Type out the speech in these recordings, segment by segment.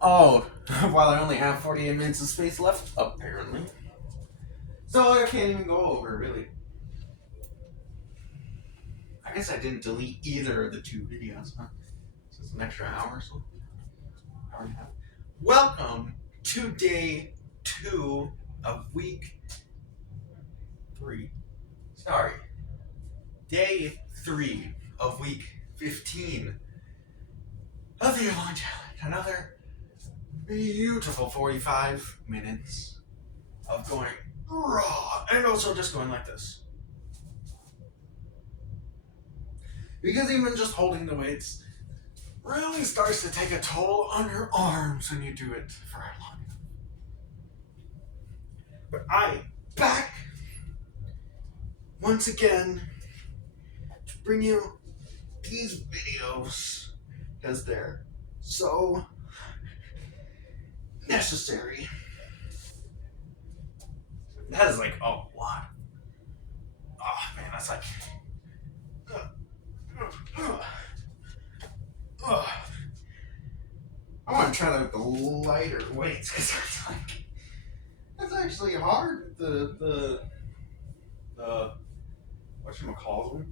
Oh, while I only have 48 minutes of space left, apparently. So I can't even go over, really. I guess I didn't delete either of the two videos, huh? So it's an extra hour or so. Hour and a half. Welcome to day 2 of week 3. Sorry. Day 3 of week 15 of the year-long challenge. Another beautiful 45 minutes of going raw and also just going like this. Because even just holding the weights really starts to take a toll on your arms when you do it for long enough. But I back once again to bring you these videos because they're so necessary. That is like a lot. Oh man, that's like. I want to try like the lighter weights because it's like that's actually hard. The whatchamacallit,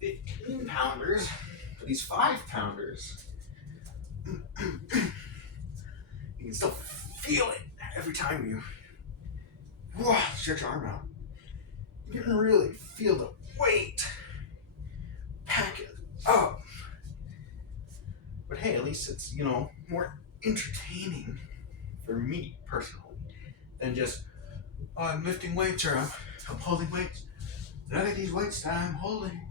15 pounders, these 5 pounders. You can still feel it every time you stretch your arm out. You can really feel the weight pack it up. But hey, at least it's, more entertaining for me personally than just, oh, I'm lifting weights or I'm holding weights. Look at these weights that I'm holding.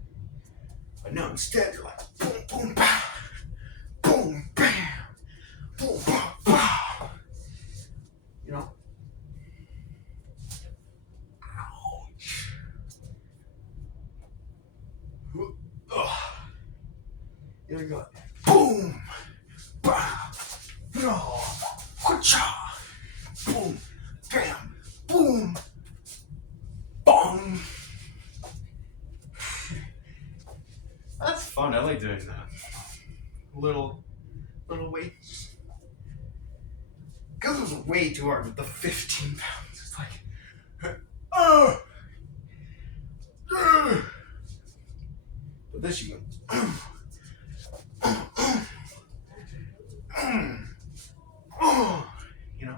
But no, instead you're like boom, boom, pow, boom, bam, boom, pow, pow. You know? Ouch. Ugh. Here we go. Boom, pow, no, cha, boom, bam, boom, bong. That's fun. I like doing that. Little weights. Because it was way too hard with the 15 pounds. It's like, oh, but this you go, you know.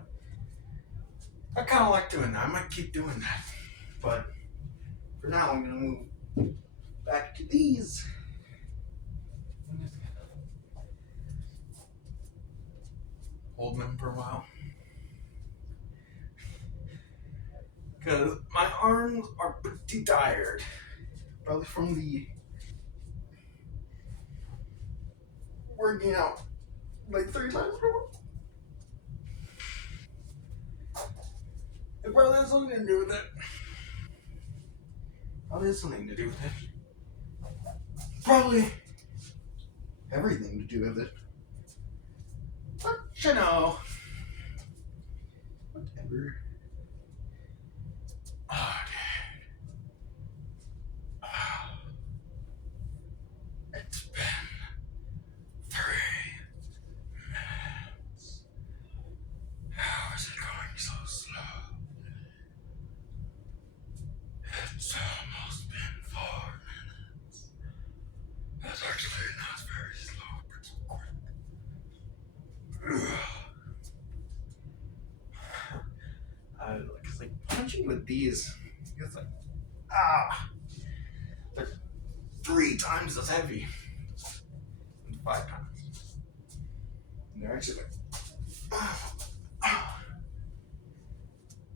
I kind of like doing that. I might keep doing that, but for now I'm gonna move back to these. Hold them for a while. Because my arms are pretty tired. Probably from the working out like 3 times per week. It probably has something to do with it. Probably has something to do with it. Probably everything to do with it. But you know, whatever. Oh, it's been 3 minutes. How is it going so slow? It's almost been 4 minutes. That's actually not very slow, but it's quick. Cause like punching with these, it's like they're 3 times as heavy, and 5 times. And they're actually like,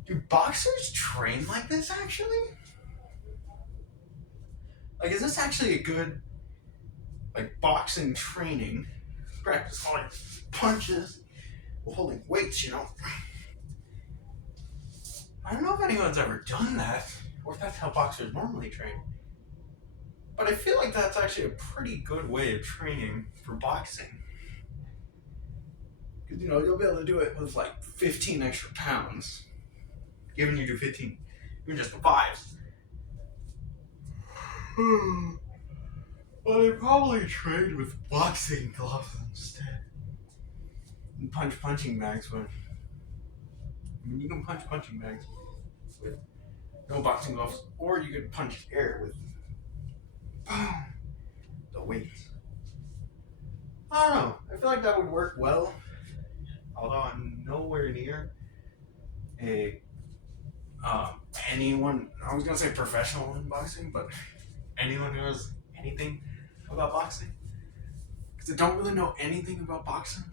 do boxers train like this actually? Like, is this actually a good like boxing training practice? Like punches, while holding weights, I don't know if anyone's ever done that, or if that's how boxers normally train. But I feel like that's actually a pretty good way of training for boxing. Because, you'll be able to do it with like 15 extra pounds. Given you do 15, even just the 5s. Well, they probably trained with boxing gloves instead. punch punching bags, but you can punch punching bags with no boxing gloves, or you could punch air with the weights. I don't know. I feel like that would work well, although I'm nowhere near a anyone. I was gonna say professional in boxing, but anyone who knows anything about boxing, because I don't really know anything about boxing.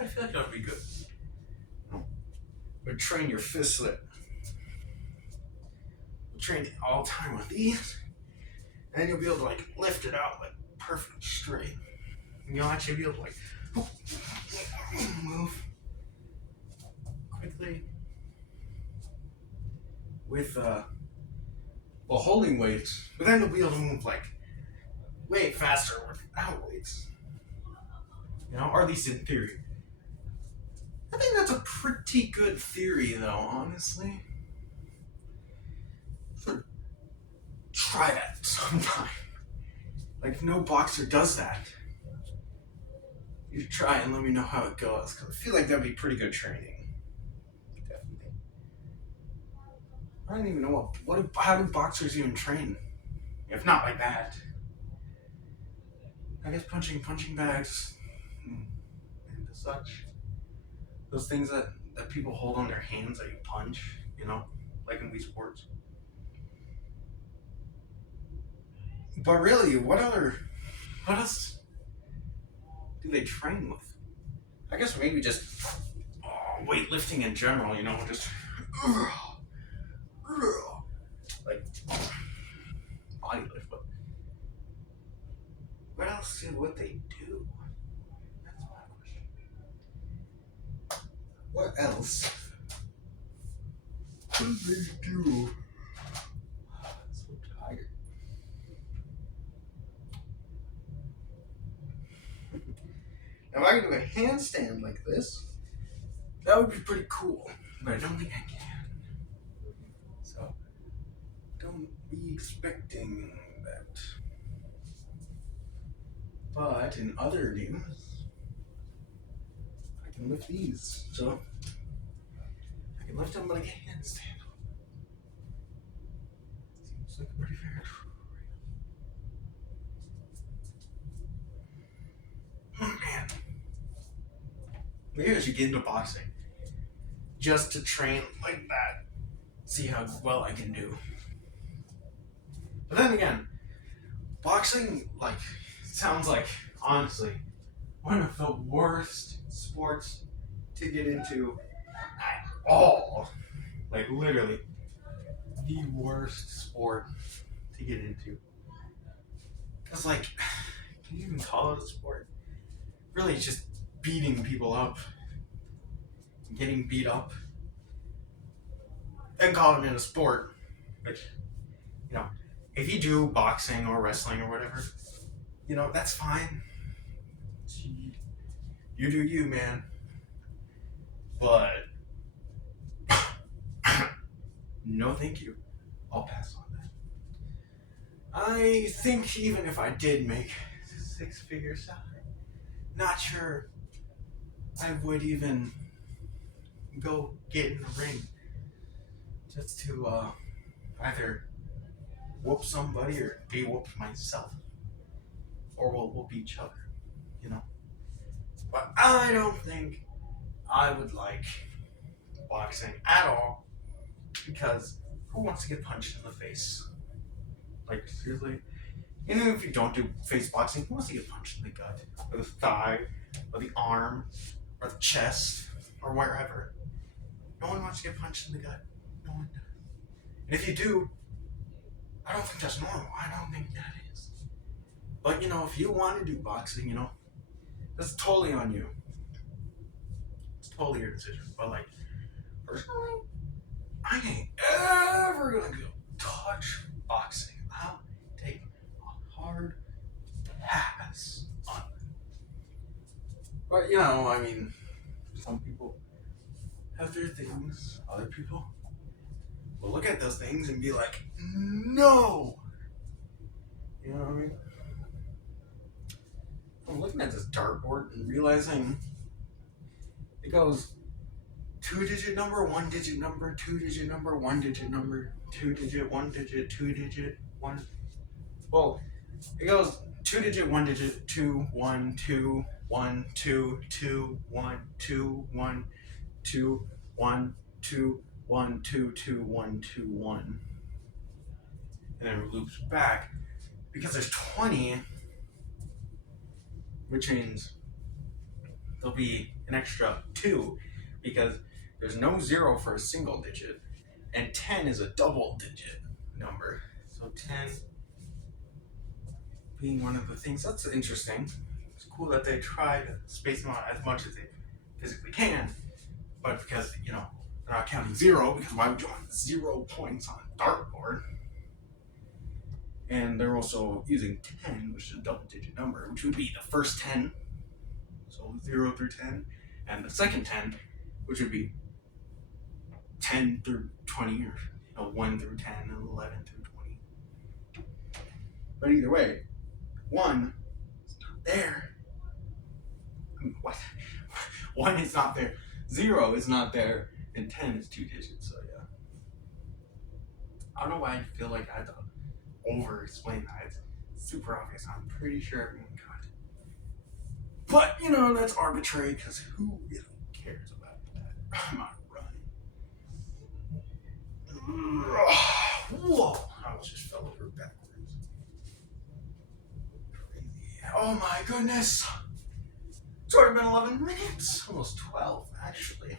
I feel like that would be good. But train your fistlet. Train it all the time with these, and then you'll be able to like lift it out like perfect straight. And you'll actually be able to like move quickly with holding weights, but then you'll be able to move like way faster without weights. Or at least in theory. I think that's a pretty good theory, though, honestly. Try that sometime. Like, no boxer does that. You should try and let me know how it goes, because I feel like that'd be pretty good training. Definitely. I don't even know how do boxers even train? If not like that. I guess punching bags and such. Those things that people hold on their hands that you punch, like in Wii Sports. But really, what else do they train with? I guess maybe just weightlifting in general, just like body lift. But what else would they do? That's my question. What else would they do? I'm so tired. Now, if I could do a handstand like this, that would be pretty cool. But I don't think I can. So, don't be expecting that. But in other news, I can lift these. So, I can lift them like a handstand. Seems like a pretty fair trade. Man. Maybe I should get into boxing. Just to train like that. See how well I can do. But then again, boxing, sounds like, honestly, one of the worst sports to get into at all. Like, literally, the worst sport to get into. Because, can you even call it a sport? Really, it's just beating people up. Getting beat up. And calling it a sport. Which, if you do boxing or wrestling or whatever, that's fine. You do you, man. But no thank you. I'll pass on that. I think even if I did make 6-figure salary, not sure I would even go get in the ring just to either whoop somebody or be whooped myself. Or we'll whoop each other, But I don't think I would like boxing at all, because who wants to get punched in the face? Like, seriously? Even if you don't do face boxing, who wants to get punched in the gut, or the thigh, or the arm, or the chest, or wherever? No one wants to get punched in the gut. No one does. And if you do, I don't think that's normal. I don't think that is. But, if you want to do boxing, that's totally on you. It's totally your decision. But, personally, I ain't ever gonna go touch boxing. I'll take a hard pass on it. But, some people have their things. Other people will look at those things and be like, no! You know what I mean? I'm looking at this dartboard and realizing it goes 2-digit number, 1-digit number, 2-digit number, 1-digit number, 2-digit, 1-digit, 2-digit, 1. Well, it goes 2-digit, 1-digit, 2, 1, 2, 1, 2, 2, 1, 2, 1, 2, 1, 2, 1, 2, 2, 1, 2, 1. And then it loops back. Because there's 20, which means there'll be an extra 2 because there's no 0 for a single digit, and 10 is a double digit number. So 10 being one of the things. That's interesting. It's cool that they try to space them out as much as they physically can, but because, they're not counting 0, because why would you want 0 points on a dartboard? And they're also using 10, which is a double digit number, which would be the first 10, so 0 through 10, and the second 10, which would be 10 through 20, or 1 through 10, and 11 through 20. But either way, 1 is not there. What? 1 is not there. 0 is not there, and 10 is 2 digits. So yeah, I don't know why I feel like I had to over-explain that. It's super obvious. I'm pretty sure everyone got it. But that's arbitrary because who really cares about that? I'm not running. Whoa! I almost just fell over backwards. Crazy. Oh my goodness! It's already been 11 minutes. Almost 12, actually.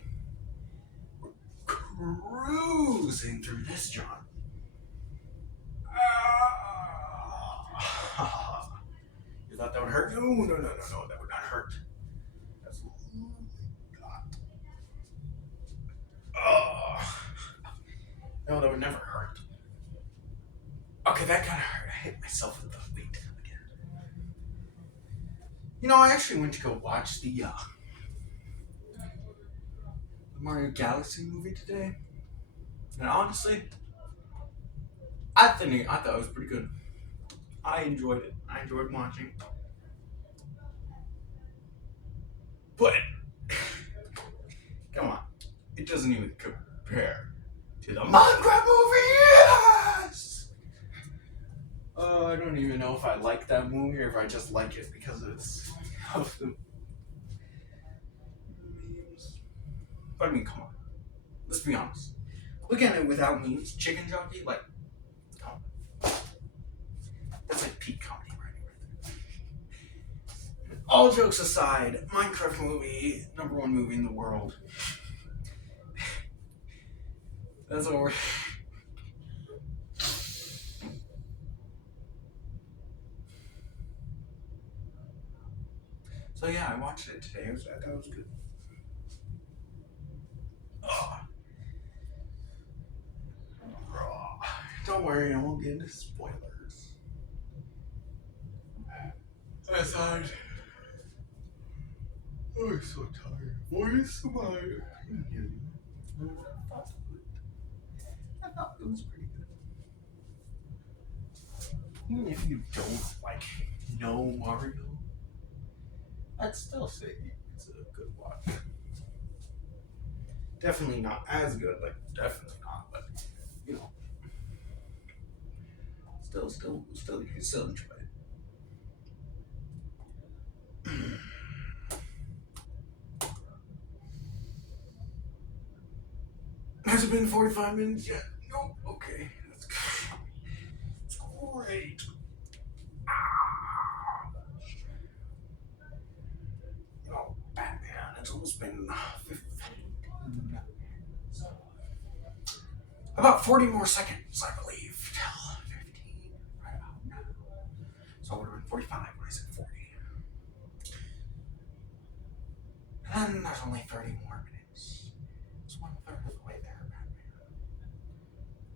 We're cruising through this, John. You thought that would hurt? No, that would not hurt. Absolutely not. No, that would never hurt. Okay, that kind of hurt. I hit myself with the weight again. I actually went to go watch the Mario Galaxy movie today, and honestly, I thought it was pretty good. I enjoyed it. I enjoyed watching. But come on, it doesn't even compare to the Minecraft movie. Yes. I don't even know if I like that movie or if I just like it because it's of the memes. But I mean, come on. Let's be honest. Look at it without memes. Chicken Jockey, come on. That's like peak comedy right there. All jokes aside, Minecraft movie, #1 movie in the world. That's over. So yeah, I watched it today. I thought it was good. Don't worry, I won't get into spoilers. Aside, I'm so tired. What is my opinion? I thought it was pretty good. Even if you don't know Mario, I'd still say it's a good watch. Definitely not as good, definitely not, but still, you can still enjoy it. Has it been 45 minutes yet? Nope. Okay, that's good. It's great. Batman. It's almost been 15. About 40 more seconds, I believe, till 15. Right about now. So it would have been 45 when I said 40. And then there's only 30 more minutes. It's 1/3 of the way there, Batman.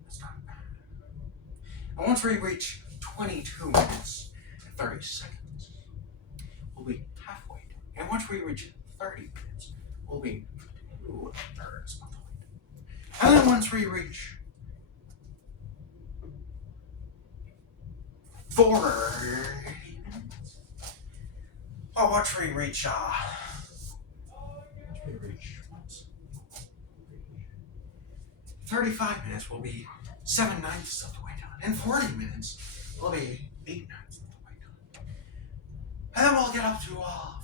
That's not bad. And once we reach 22 minutes and 30 seconds, we'll be halfway done. And once we reach 30 minutes, we'll be 2/3 of the way. And then once we reach 40 minutes, I'll watch Ray Reach. Ray Reach. 35 minutes will be 7/9 of the way done, and 40 minutes will be 8/9 of the way done. And then we'll get up to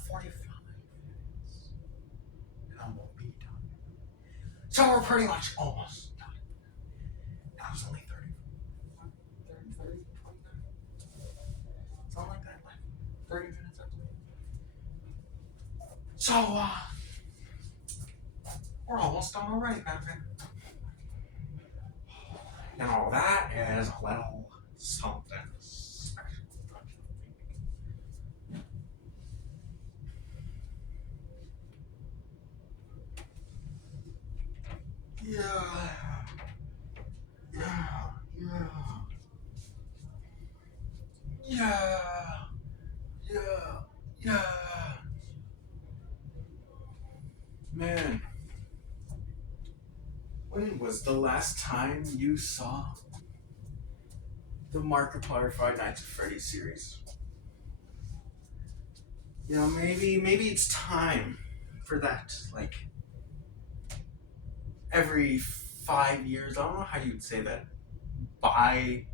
45 minutes, and we'll be done. So we're pretty much almost done. That was only 30, 29, something like that, like 30 minutes, I believe. So, we're almost done already, Batman. And all that is a little something special. Yeah. Man, when was the last time you saw the Markiplier Five Nights at Freddy's series? Maybe it's time for that. Like every 5 years, I don't know how you'd say that. Bi-decadely?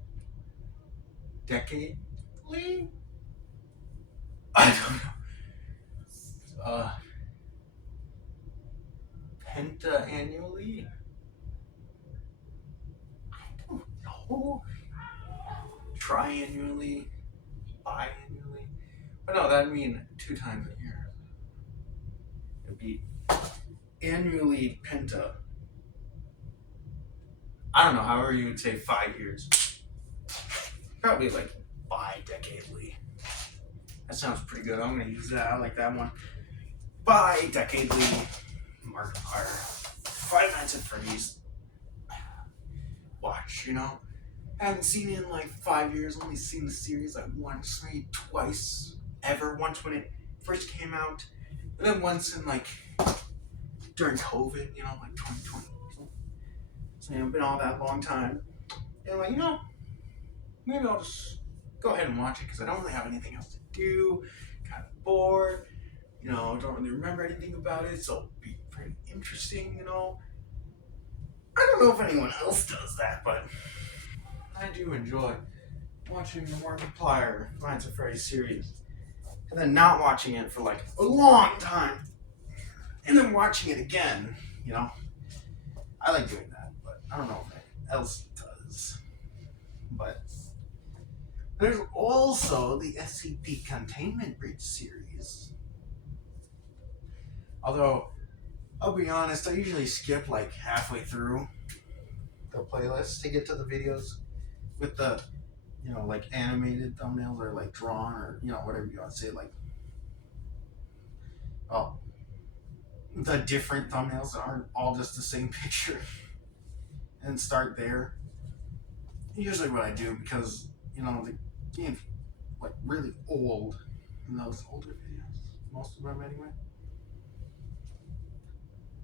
I don't know. Penta annually? I don't know. Triannually? Biannually? But no, that'd mean 2 times a year. It'd be annually penta. I don't know, however you would say 5 years. Probably like bi-decadely. That sounds pretty good. I'm gonna use that. I like that one. Bi-decadely Markiplier. Five Nights at Freddy's. Watch, haven't seen it in like 5 years. Only seen the series like once, maybe twice, ever. Once when it first came out, and then once in like during COVID, like 2020. So been all that long time. And like, maybe I'll just go ahead and watch it because I don't really have anything else to do. Kind of bored. Don't really remember anything about it, so it'll be pretty interesting. I don't know if anyone else does that, but I do enjoy watching the Markiplier Nights at Freddy's series, and then not watching it for like a long time, and then watching it again. I like doing that, but I don't know if anyone else does. But there's also the SCP Containment Breach series. Although, I'll be honest, I usually skip like halfway through the playlist to get to the videos with the, like animated thumbnails or like drawn or, whatever you want to say, like, the different thumbnails that aren't all just the same picture and start there. Usually what I do because, the game's like really old in those older videos. Most of them anyway.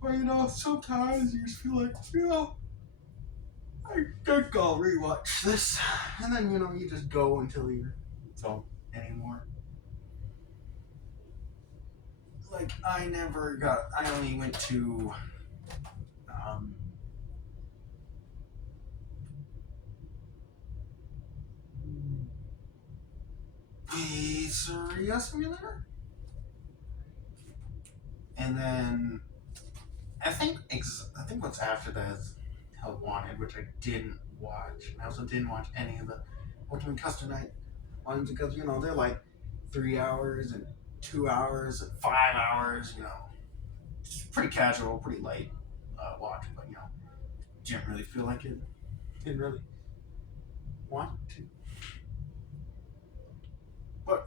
But sometimes you just feel like, I think I'll rewatch this. And then, you just go until you don't anymore. Like, I only went to, Pizzeria Simulator? And then, I think what's after that is Help Wanted, which I didn't watch. I also didn't watch any of the Ultimate Custom Night ones because, they're like 3 hours and 2 hours and 5 hours, It's pretty casual, pretty light watch, but, didn't really feel like it. Didn't really want to. But,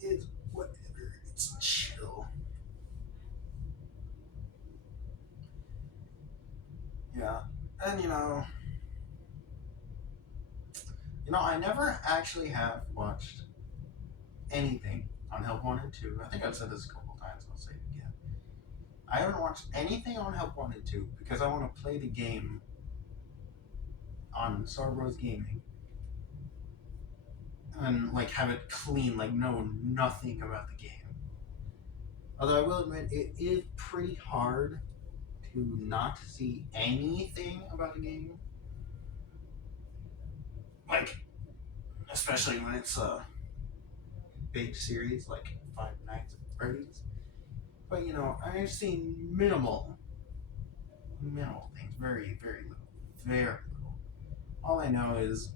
it's whatever. It's chill. Yeah. And, I never actually have watched anything on Help Wanted 2. I think I've said this a couple times, I'll say it again. I haven't watched anything on Help Wanted 2 because I want to play the game on Star Bros Gaming. and like have it clean, like know nothing about the game. Although I will admit, it is pretty hard to not see anything about a game. Like, especially when it's a big series like Five Nights at Freddy's. But I've seen minimal things, very, very little, very little. All I know is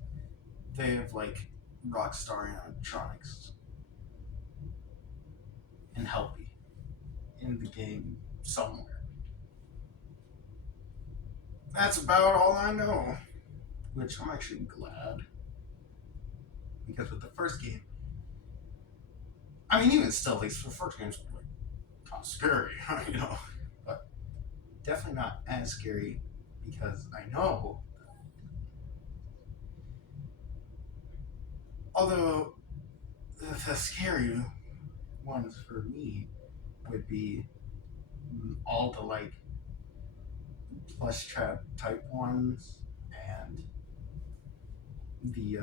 they have like Rockstar animatronics and Helpy in the game somewhere. That's about all I know, which I'm actually glad, because with the first game, I mean, even still, like the first game's like kind of scary, but definitely not as scary because I know. Although the scary ones for me would be all the like plush trap type ones and the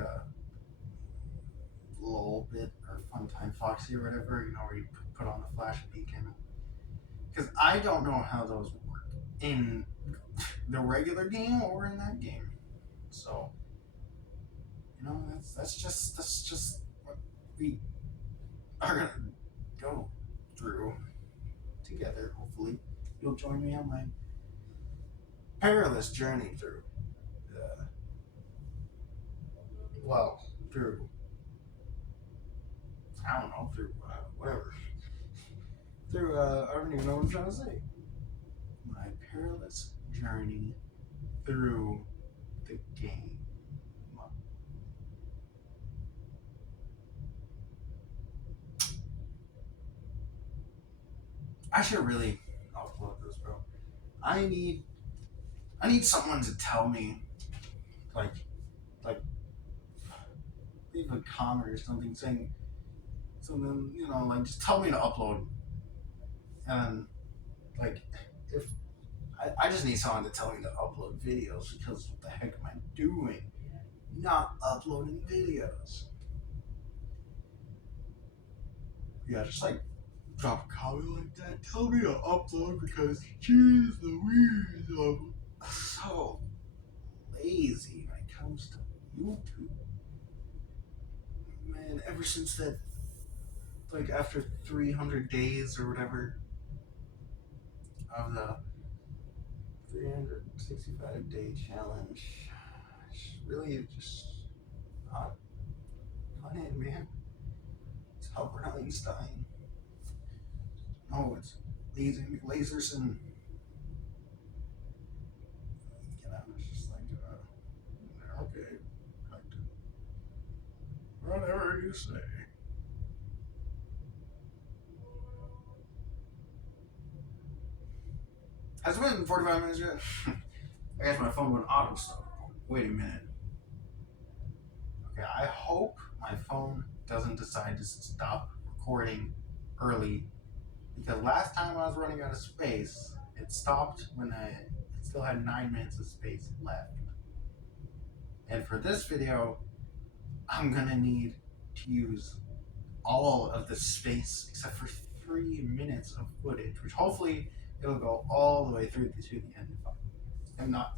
little bit or Funtime Foxy or whatever, where you put on the flash beacon. Because I don't know how those work in the regular game or in that game. So, that's just what we are gonna go through together. Hopefully, you'll join me on my perilous journey through, through I don't know, through whatever, through I don't even know what I'm trying to say. My perilous journey through the game. I should really upload this, bro. I need someone to tell me, like, leave a comment or something saying something, like just tell me to upload, and like if I just need someone to tell me to upload videos because what the heck am I doing? Not uploading videos. Yeah, just like drop a comment like that. Tell me to upload because jeez Louise, I'm so lazy when it comes to YouTube. Man, ever since that, like after 300 days or whatever of the 365-day challenge, it's really just not fun, man. It's Albert Einstein. No, it's Laserson. It's just like, okay, like, whatever you say. Has it been 45 minutes yet? I guess my phone went auto stop. Wait a minute. Okay, I hope my phone doesn't decide to stop recording early, because last time I was running out of space, it stopped when it still had 9 minutes of space left. And for this video, I'm gonna need to use all of the space except for 3 minutes of footage, which hopefully it'll go all the way through to the end if I'm not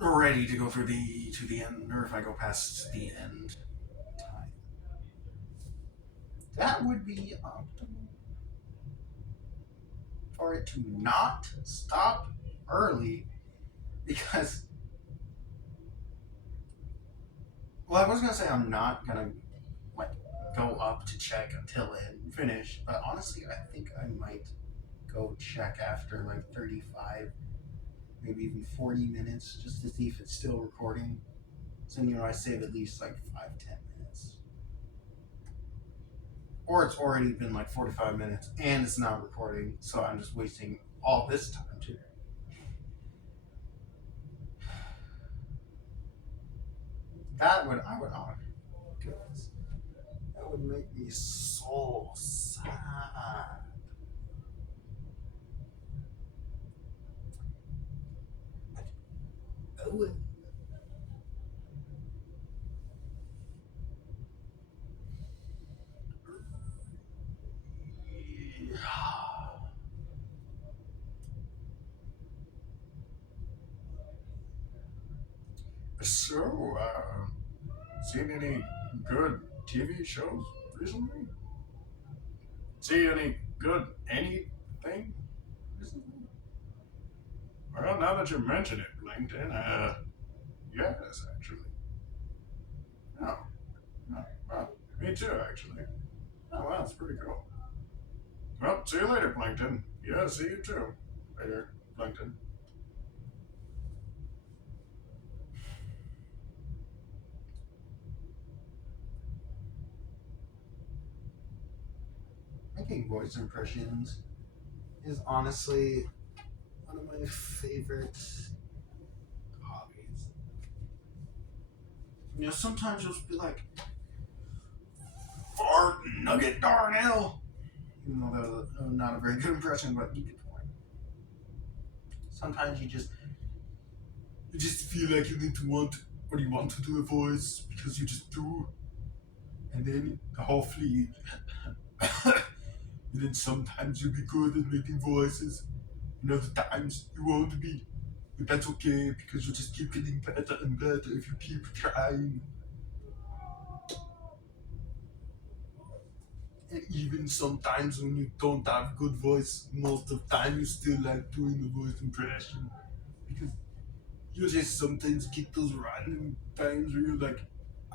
ready to go through to the end, or if I go past the end time. That would be optimal for it to not stop early, because I was gonna say I'm not gonna like go up to check until it finish, but honestly I think I might go check after like 35, maybe even 40 minutes, just to see if it's still recording. So I save at least like 5-10 minutes. Or it's already been like 45 minutes and it's not recording, so I'm just wasting all this time too. I would not. Goodness. That would make me so sad. I would. So, seen any good TV shows recently? See any good anything recently? Well, now that you mention it, LinkedIn, yes, actually. Oh, oh, well, me too, actually. Oh, wow, that's pretty cool. Well, see you later, Plankton. Yeah, see you too. Later, Plankton. Making voice impressions is honestly one of my favorite hobbies. Sometimes you'll just be like, fart nugget darnell. Even though that was not a very good impression, but you get the point. Sometimes you just feel like you need to want or you want to do a voice because you just do, and then hopefully, and then sometimes you'll be good at making voices, and other times you won't be. But that's okay because you'll just keep getting better and better if you keep trying. And even sometimes when you don't have good voice, most of the time you still like doing the voice impression because you just sometimes get those random times where you're like,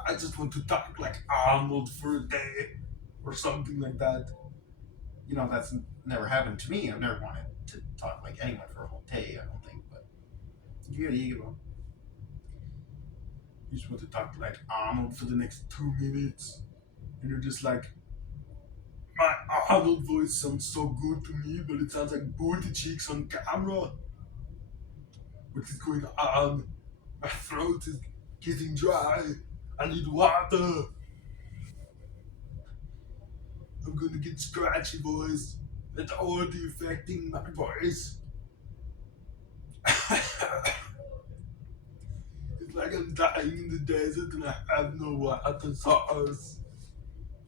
I just want to talk like Arnold for a day or something like that. That's never happened to me. I've never wanted to talk like anyone for a whole day, I don't think. But you just want to talk like Arnold for the next 2 minutes. And you're just like, my Arnold voice sounds so good to me, but it sounds like booty cheeks on camera. What is going on? My throat is getting dry. I need water. I'm gonna get scratchy voice. That's already affecting my voice. It's like I'm dying in the desert and I have no water source.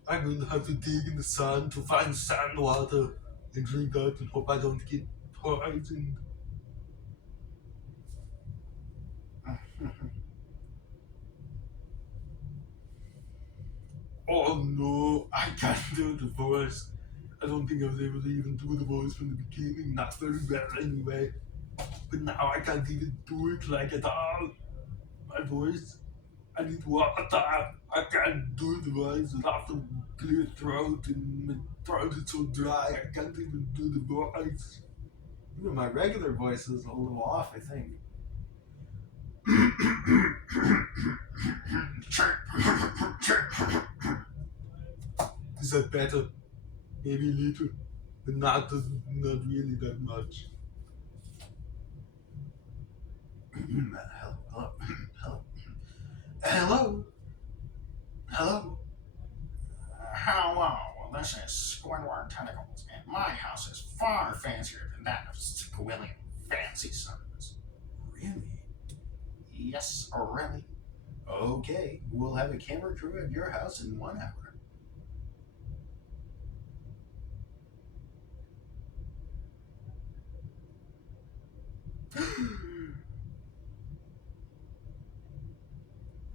I'm gonna have to dig in the sun to find sand water and drink that and hope I don't get poisoned. Oh no, I can't do the voice. I don't think I was able to even do the voice from the beginning, not very well anyway. But now I can't even do it like at all. My voice, I need water. I can't do the voice without the clear throat, and my throat is so dry I can't even do the voice. Even my regular voice is a little off, I think. Is that better? Maybe a little, but not really that much. Hello, hello, hello, hello. Hello, this is Squidward Tentacles, and my house is far fancier than that of Squilliam Fancy Sons. Really? Yes, really. Okay, we'll have a camera crew at your house in 1 hour.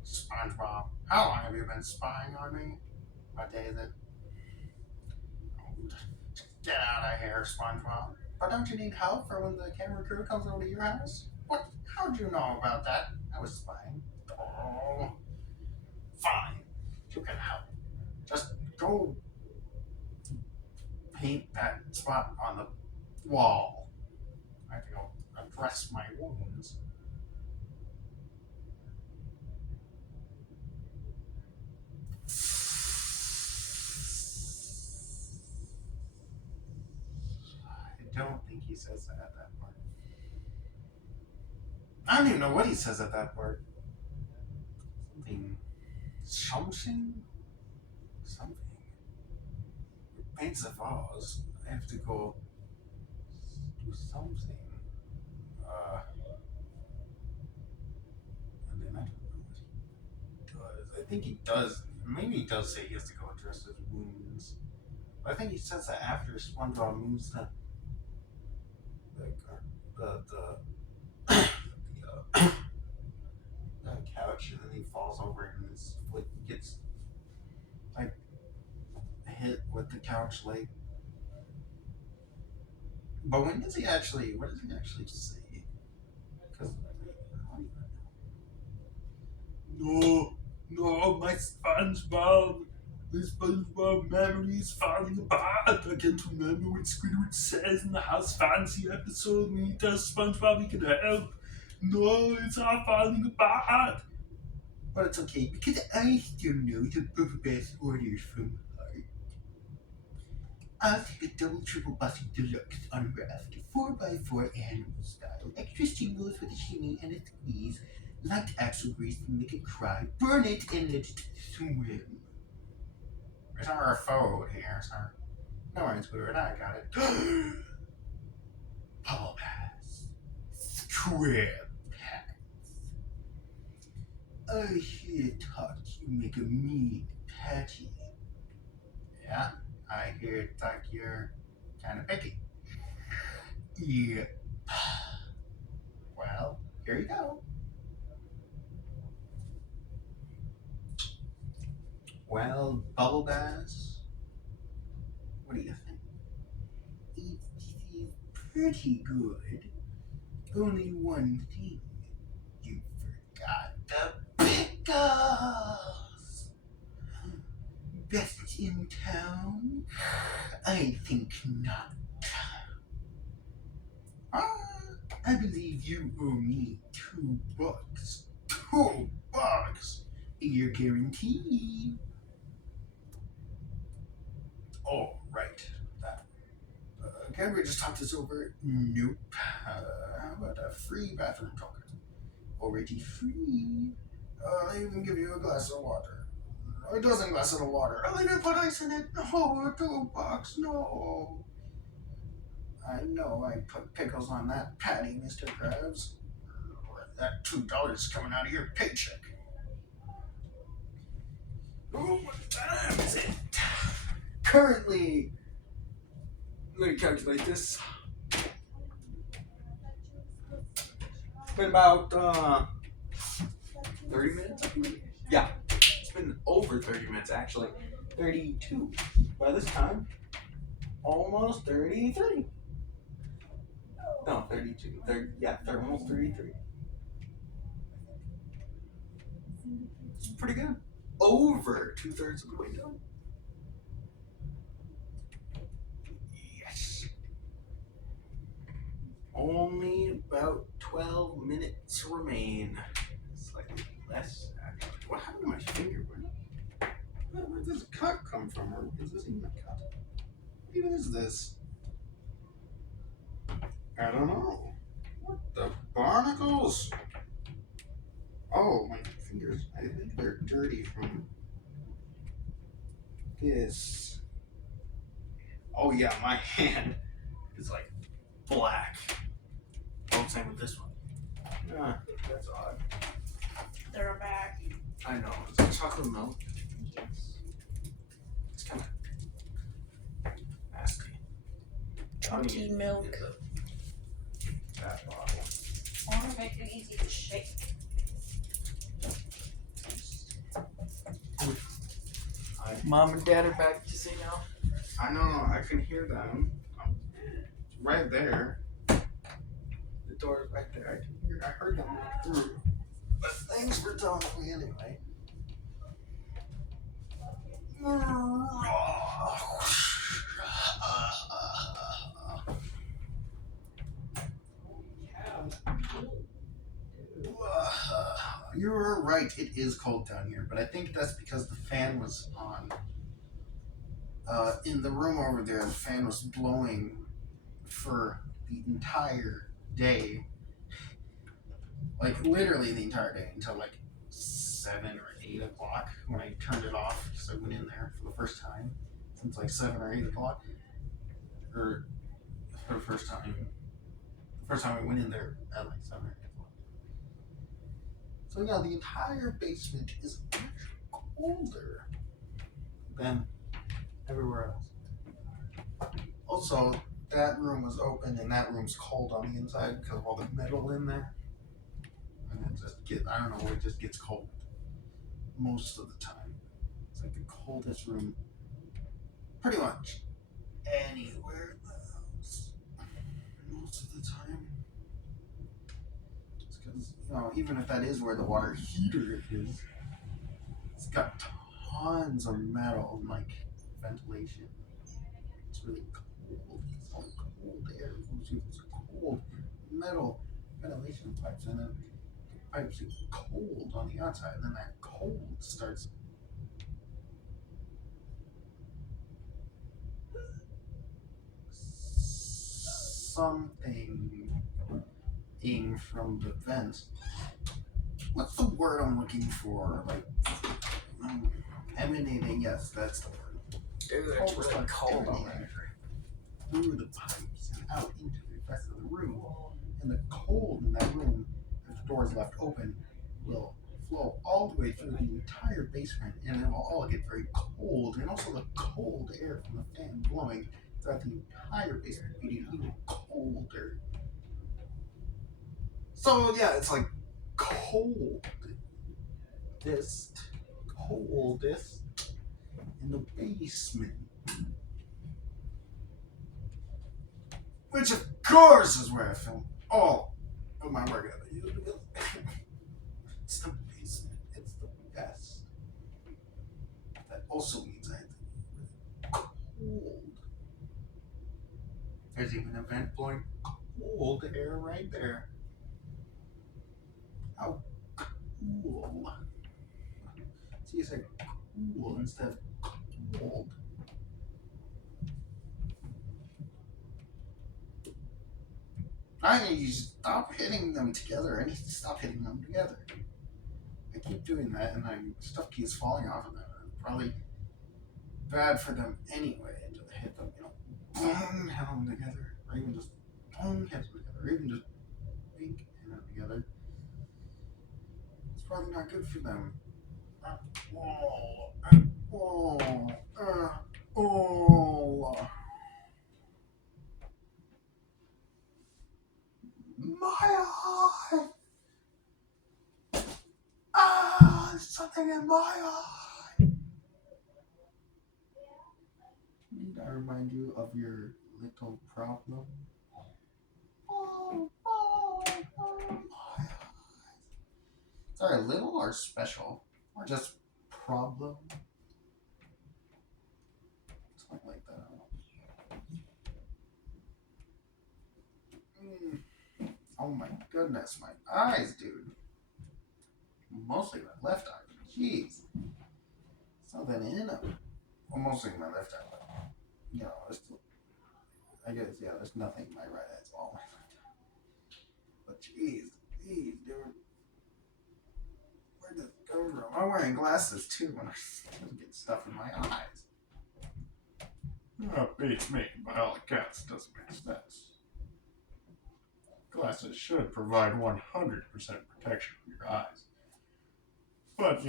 SpongeBob, how long have you been spying on me? What day is it? Get out of here, SpongeBob. But don't you need help for when the camera crew comes over to your house? What? How'd you know about that? I was spying. Oh, fine. You can help. Just go paint that spot on the wall. I have to go address my wounds. I don't think he says that at that part. I don't even know what he says at that part. Something. Something? Something. It paints a vase. I have to go do something. And then I don't know what he does. I think he does. Maybe he does say he has to go address his wounds. But I think he says that after SpongeBob moves the the the, the a couch and then he falls over and his foot gets like hit with the couch leg. But when does he actually? What does he actually say? Because no, my SpongeBob memory is falling apart. I can't remember what Squidward says in the House Fancy episode when he tells SpongeBob he can help. No, it's all falling apart. but it's okay because I still know the Bubble Bath orders from heart. I'll take a double triple bossy deluxe on raft, 4x4 animal style, extra singles with a shimmy and a squeeze, light axle grease to make it cry, burn it and let it swim. There's our food here, sir. No worries, Squidward, I got it. Bubble Bath. Square Pants. I hear talk you make a mean patty. Yeah, I hear talk you're kind of picky. Yeah. Well, here you go. Well, Bubble Bass, what do you think? It's pretty good. Only one thing. You forgot the pickles. Best in town? I think not. I believe you owe me $2. $2? You're guaranteed. Oh, right. That. Can we just talk this over? Nope. How about a free bathroom token? Already free. I'll even give you a glass of water. A dozen glasses of water. I'll even put ice in it. Oh, $2. No. I know I put pickles on that patty, Mr. Krabs. That $2 coming out of your paycheck. Oh, what time is it? Currently, let me calculate this. It's been about 30 minutes, I believe. Yeah, it's been over 30 minutes actually. 32 by this time. Almost 33. No, 32. They're almost 33. It's pretty good. Over 2/3 of the way done. Yes. Only about 12 minutes remain. Slightly less, actually. What happened to my finger? Where does the cut come from? Or is this even a cut? What even is this? I don't know. What the barnacles? Oh, my fingers. I think they're dirty from this. Oh, yeah, my hand is like black. Oh, same with this one. Yeah, that's odd. They're back. I know. Is that chocolate milk? Yes. It's kind of nasty. Chunky milk. That bottle. I want to make it easy to shake. Mom and Dad are back. Did you say now? I know. I can hear them. Right there. The door is right there. I can hear. I heard them walk through. But thanks for telling me anyway. You were right, it is cold down here, but I think that's because the fan was on. In the room over there, the fan was blowing for the entire day. Like, literally the entire day until like 7 or 8 o'clock when I turned it off because I went in there for the first time since like 7 or 8 o'clock. Or for the first time. The first time I went in there at like 7 or 8 o'clock. So yeah, the entire basement is much colder than everywhere else. Also, that room was open and that room's cold on the inside because of all the metal in there. And it's just I don't know, it just gets cold most of the time. It's like the coldest room pretty much anywhere in the house most of the time. It's because, even if that is where the water heater is, it's got tons of metal and like ventilation. It's really cold. It's all cold air. It's cold metal ventilation pipes, and then the pipes get cold on the outside, and then that cold starts something from the vents. What's the word I'm looking for? Like emanating. Yes, that's the word. Dude, it's really cold already. Through the pipes and out into the rest of the room. And the cold in that room, if the door is left open, will flow all the way through the entire basement, and it will all get very cold. And also the cold air from the fan blowing throughout the entire basement, getting even colder. So yeah, it's like coldest in the basement. Which of course is where I film all of my work at the YouTube. It's the basement. It's the best. That also means I have to be cold. There's even a vent blowing cold air right there. How cool. See, you said cool instead of cold. I need to stop hitting them together. I need to stop hitting them together. I keep doing that, and stuff keeps falling off of them. It's probably bad for them anyway to hit them, boom, hit them together, or even just boom, hit them together, or even just bink, hit them together. It's probably not good for them. My eye! There's something in my eye! Need I remind you of your little problem? My eyes. Sorry, little or special? Or just problem? Something like that. Oh my goodness, my eyes, dude. Mostly my left eye. Jeez. Something in them. Well, mostly my left eye, but, I guess, there's nothing in my right eye. It's all my left eye. But jeez, dude. Where did it go from? I'm wearing glasses, too, when I still get stuff in my eyes. Beats me. By all accounts, doesn't make sense. Glasses should provide 100% protection for your eyes. But,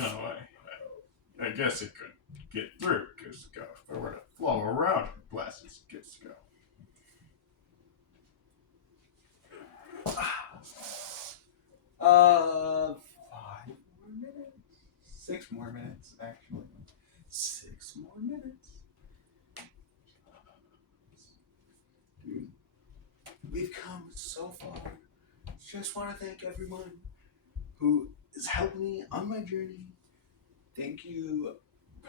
I guess it could get through, because if it were to flow around, glasses gets to go. 5 more minutes. 6 more minutes, actually. 6 more minutes. Dude, we've come so far. Just want to thank everyone who has helped me on my journey. Thank you,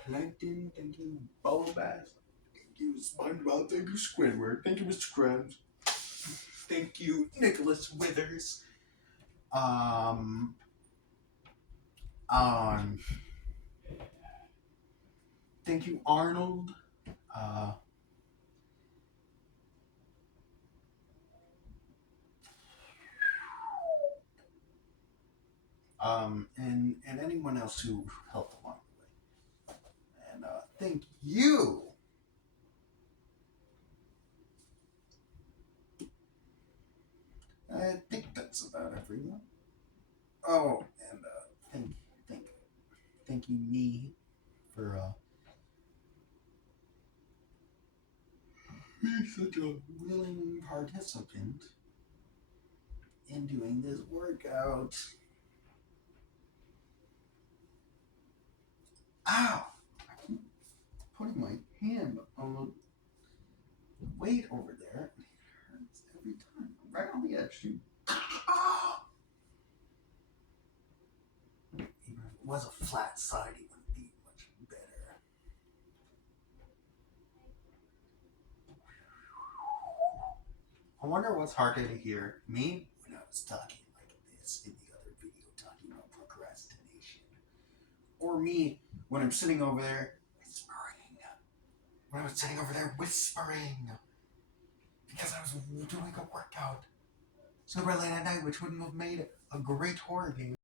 Plankton. Thank you, Bubble Bass. Thank you, SpongeBob. Thank you, Squidward. Thank you, Mr. Krabs. Thank you, Nicholas Withers. Thank you, Arnold. And anyone else who helped along the way. And thank you. I think that's about everyone. Oh, and thank you, me, for being such a willing participant in doing this workout. Ow! I keep putting my hand on the weight over there. It hurts every time. Right on the edge, too. Ah! Even if it was a flat side, it wouldn't be much better. I wonder what's harder to hear, me when I was talking like this in the other video talking about procrastination, or me when I'm sitting over there whispering. When I was sitting over there whispering because I was doing a workout super late at night, which wouldn't have made a great horror game.